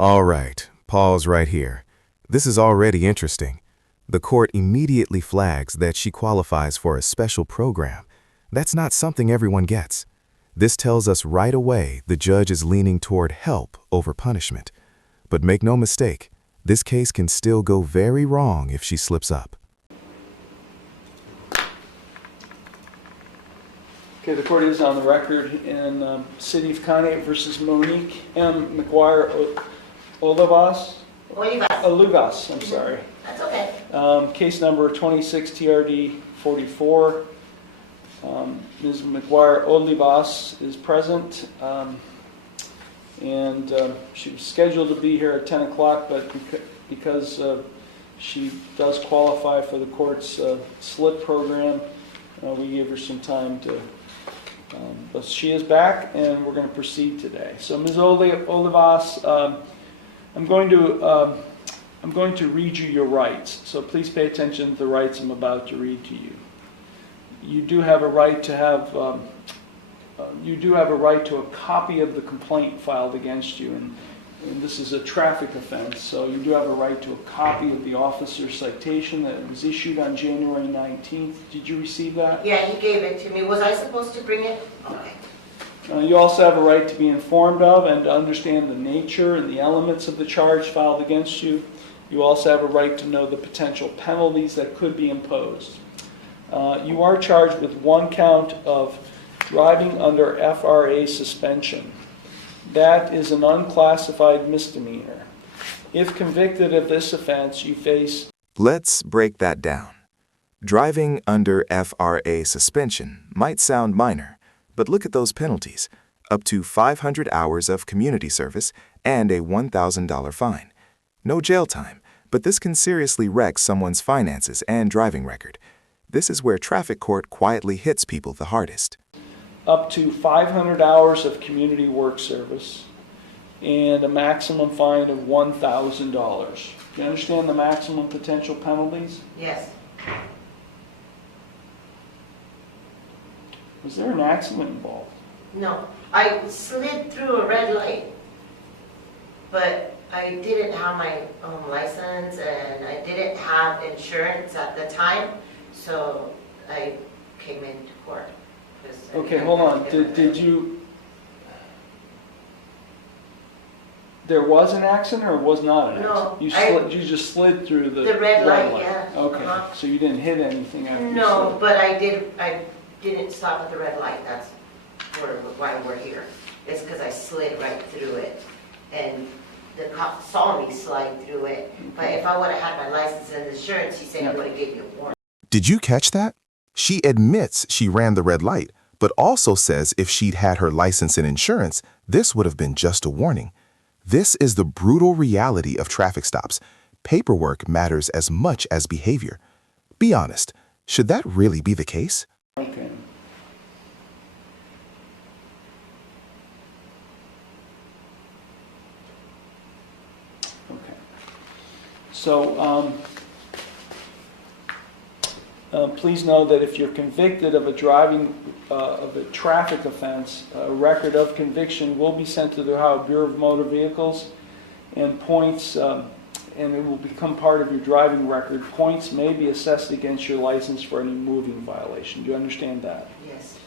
All right, pause right here. This is already interesting. The court immediately flags that she qualifies for a special program. That's not something everyone gets. This tells us right away the judge is leaning toward help over punishment. But make no mistake, this case can still go very wrong if she slips up. Okay, the court is on the record in City of Conneaut versus Monique M. McGuire Olivas. Olivas, I'm sorry. That's okay. Case number 26 TRD 44. Ms. McGuire Olivas is present, and she was scheduled to be here at 10 o'clock, but because she does qualify for the court's SLIP program, we gave her some time to, but she is back, and we're going to proceed today. So Ms. Olivas, I'm going to read you your rights, so please pay attention to the rights I'm about to read to you. You do have a right to have a copy of the complaint filed against you, and this is a traffic offense, so you do have a right to a copy of the officer's citation that was issued on January 19th. Did you receive that? Yeah, he gave it to me. Was I supposed to bring it? Okay. You also have a right to be informed of and to understand the nature and the elements of the charge filed against you. You also have a right to know the potential penalties that could be imposed. You are charged with one count of driving under FRA suspension. That is an unclassified misdemeanor. If convicted of this offense, you face... Let's break that down. Driving under FRA suspension might sound minor, but look at those penalties. Up to 500 hours of community service and a $1,000 fine. No jail time, but this can seriously wreck someone's finances and driving record. This is where traffic court quietly hits people the hardest. Up to 500 hours of community work service and a maximum fine of $1,000. Do you understand the maximum potential penalties? Yes. Was there an accident involved? No. I slid through a red light, but I didn't have my own license and I didn't have insurance at the time, so I came into court. Okay, hold on. Did you... There was an accident or was not an accident? No. You just slid through the red light, yeah. Okay, so you didn't hit anything after you slid? No, but I didn't stop at the red light. That's why we're here. It's because I slid right through it. And the cop saw me slide through it. Okay. But if I would have had my license and insurance, he said he would have gave me a warning. Did you catch that? She admits she ran the red light, but also says if she'd had her license and insurance, this would have been just a warning. This is the brutal reality of traffic stops. Paperwork matters as much as behavior. Be honest, should that really be the case? Okay. Okay. So, please know that if you're convicted of a traffic offense, a record of conviction will be sent to the Ohio Bureau of Motor Vehicles, and points, and it will become part of your driving record. Points may be assessed against your license for any moving violation. Do you understand that? Yes.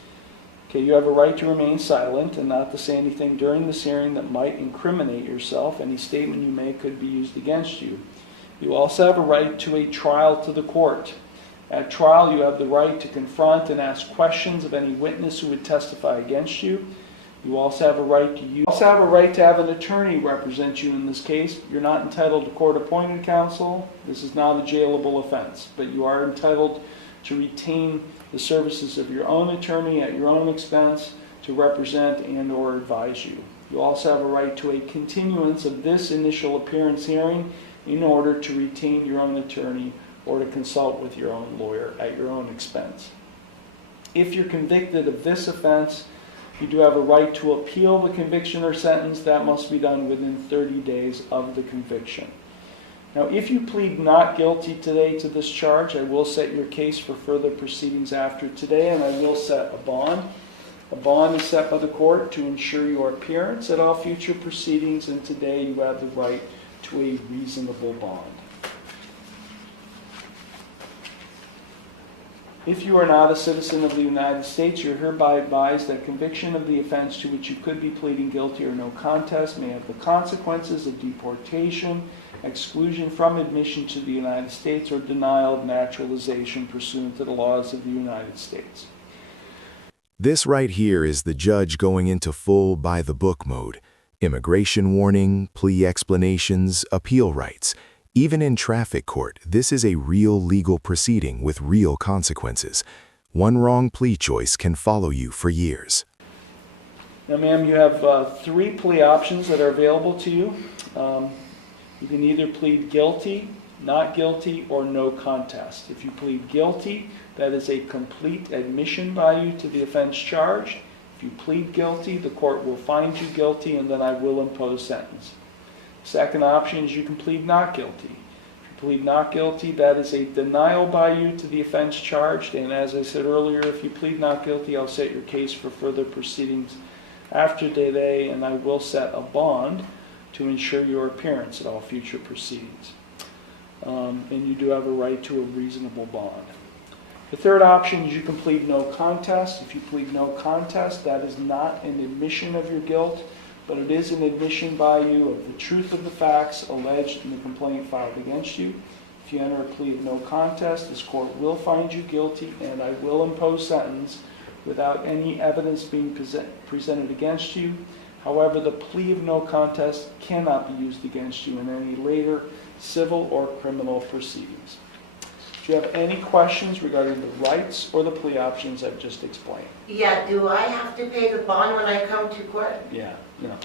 Okay, you have a right to remain silent and not to say anything during this hearing that might incriminate yourself. Any statement you make could be used against you. You also have a right to a trial to the court. At trial, you have the right to confront and ask questions of any witness who would testify against you. You also have a right to have an attorney represent you in this case. You're not entitled to court-appointed counsel. This is not a jailable offense, but you are entitled to retain the services of your own attorney at your own expense to represent and or advise you. You also have a right to a continuance of this initial appearance hearing in order to retain your own attorney or to consult with your own lawyer at your own expense. If you're convicted of this offense, you do have a right to appeal the conviction or sentence. That must be done within 30 days of the conviction. Now, if you plead not guilty today to this charge, I will set your case for further proceedings after today, and I will set a bond. A bond is set by the court to ensure your appearance at all future proceedings, and today you have the right to a reasonable bond. If you are not a citizen of the United States, you're hereby advised that conviction of the offense to which you could be pleading guilty or no contest may have the consequences of deportation, exclusion from admission to the United States, or denial of naturalization pursuant to the laws of the United States. This right here is the judge going into full by-the-book mode. Immigration warning, plea explanations, appeal rights. Even in traffic court, this is a real legal proceeding with real consequences. One wrong plea choice can follow you for years. Now, ma'am, you have 3 plea options that are available to you. You can either plead guilty, not guilty, or no contest. If you plead guilty, that is a complete admission by you to the offense charged. If you plead guilty, the court will find you guilty, and then I will impose sentence. Second option is you can plead not guilty. If you plead not guilty, that is a denial by you to the offense charged, and as I said earlier, if you plead not guilty, I'll set your case for further proceedings after today, and I will set a bond to ensure your appearance at all future proceedings. And you do have a right to a reasonable bond. The third option is you can plead no contest. If you plead no contest, that is not an admission of your guilt, but it is an admission by you of the truth of the facts alleged in the complaint filed against you. If you enter a plea of no contest, this court will find you guilty, and I will impose sentence without any evidence being presented against you. However, the plea of no contest cannot be used against you in any later civil or criminal proceedings. Do you have any questions regarding the rights or the plea options I've just explained? Yeah, do I have to pay the bond when I come to court? Yeah, no.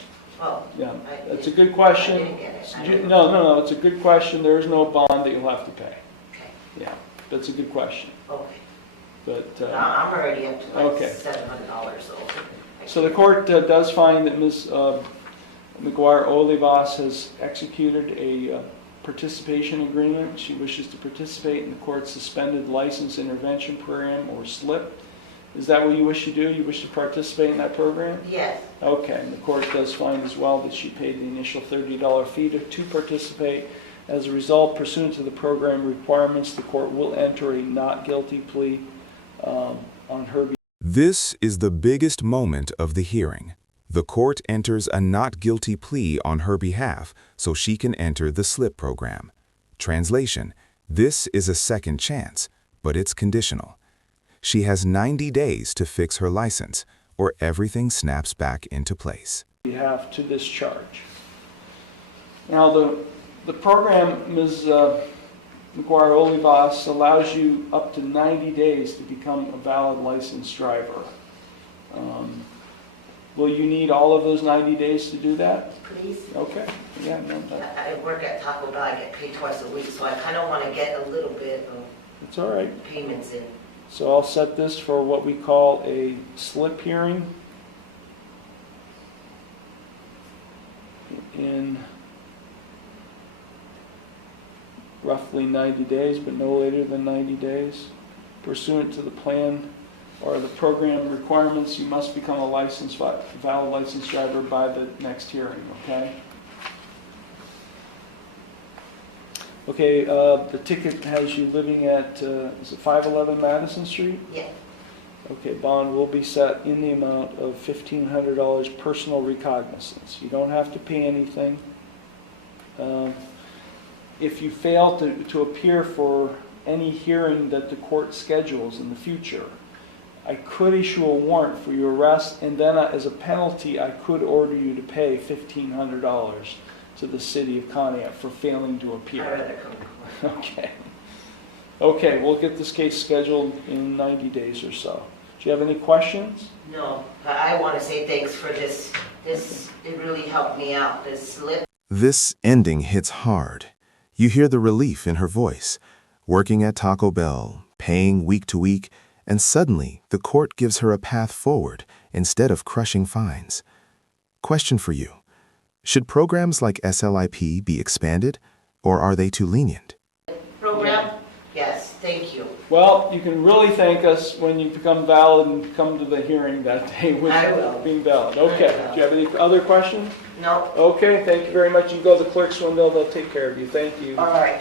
Oh. Yeah, that's a good question. I didn't get it. No, it's a good question. There is no bond that you'll have to pay. Okay. Yeah, that's a good question. Okay. But I'm already up to like okay. $700, So the court does find that Ms. McGuire Olivas has executed a participation agreement. She wishes to participate in the court's suspended license intervention program, or SLIP. Is that what you wish to do? You wish to participate in that program? Yes. Okay, and the court does find as well that she paid the initial $30 fee to participate. As a result, pursuant to the program requirements, the court will enter a not guilty plea on her behalf. This is the biggest moment of the hearing. The court enters a not guilty plea on her behalf so she can enter the SLIP program. Translation: this is a second chance, but it's conditional. She has 90 days to fix her license, or everything snaps back into place. Behalf to this charge. Now, the program, Ms. McGuire Olivas, allows you up to 90 days to become a valid licensed driver. Will you need all of those 90 days to do that? Please? Okay. Yeah, no, I work at Taco Bell. I get paid twice a week, so I kind of want to get a little bit of it's all right. payments in. So I'll set this for what we call a SLIP hearing in roughly 90 days, but no later than 90 days. Pursuant to the plan or the program requirements, you must become a valid licensed driver by the next hearing, okay? Okay, the ticket has you living at, is it 511 Madison Street? Yeah. Okay, bond will be set in the amount of $1,500 personal recognizance. You don't have to pay anything. If you fail to appear for any hearing that the court schedules in the future, I could issue a warrant for your arrest, and then as a penalty, I could order you to pay $1,500 to the city of Conneaut for failing to appear. I'd rather come to court. Okay. Okay, we'll get this case scheduled in 90 days or so. Do you have any questions? No, but I want to say thanks for this. It really helped me out. This SLIP. This ending hits hard. You hear the relief in her voice. Working at Taco Bell, paying week to week, and suddenly the court gives her a path forward instead of crushing fines. Question for you. Should programs like SLIP be expanded, or are they too lenient? Program? Yes, thank you. Well, you can really thank us when you become valid and come to the hearing that day with I will. being valid. Okay, I will. do you have any other questions? No, Okay, thank you very much. You go to the clerk's window, they'll take care of you. Thank you. all right.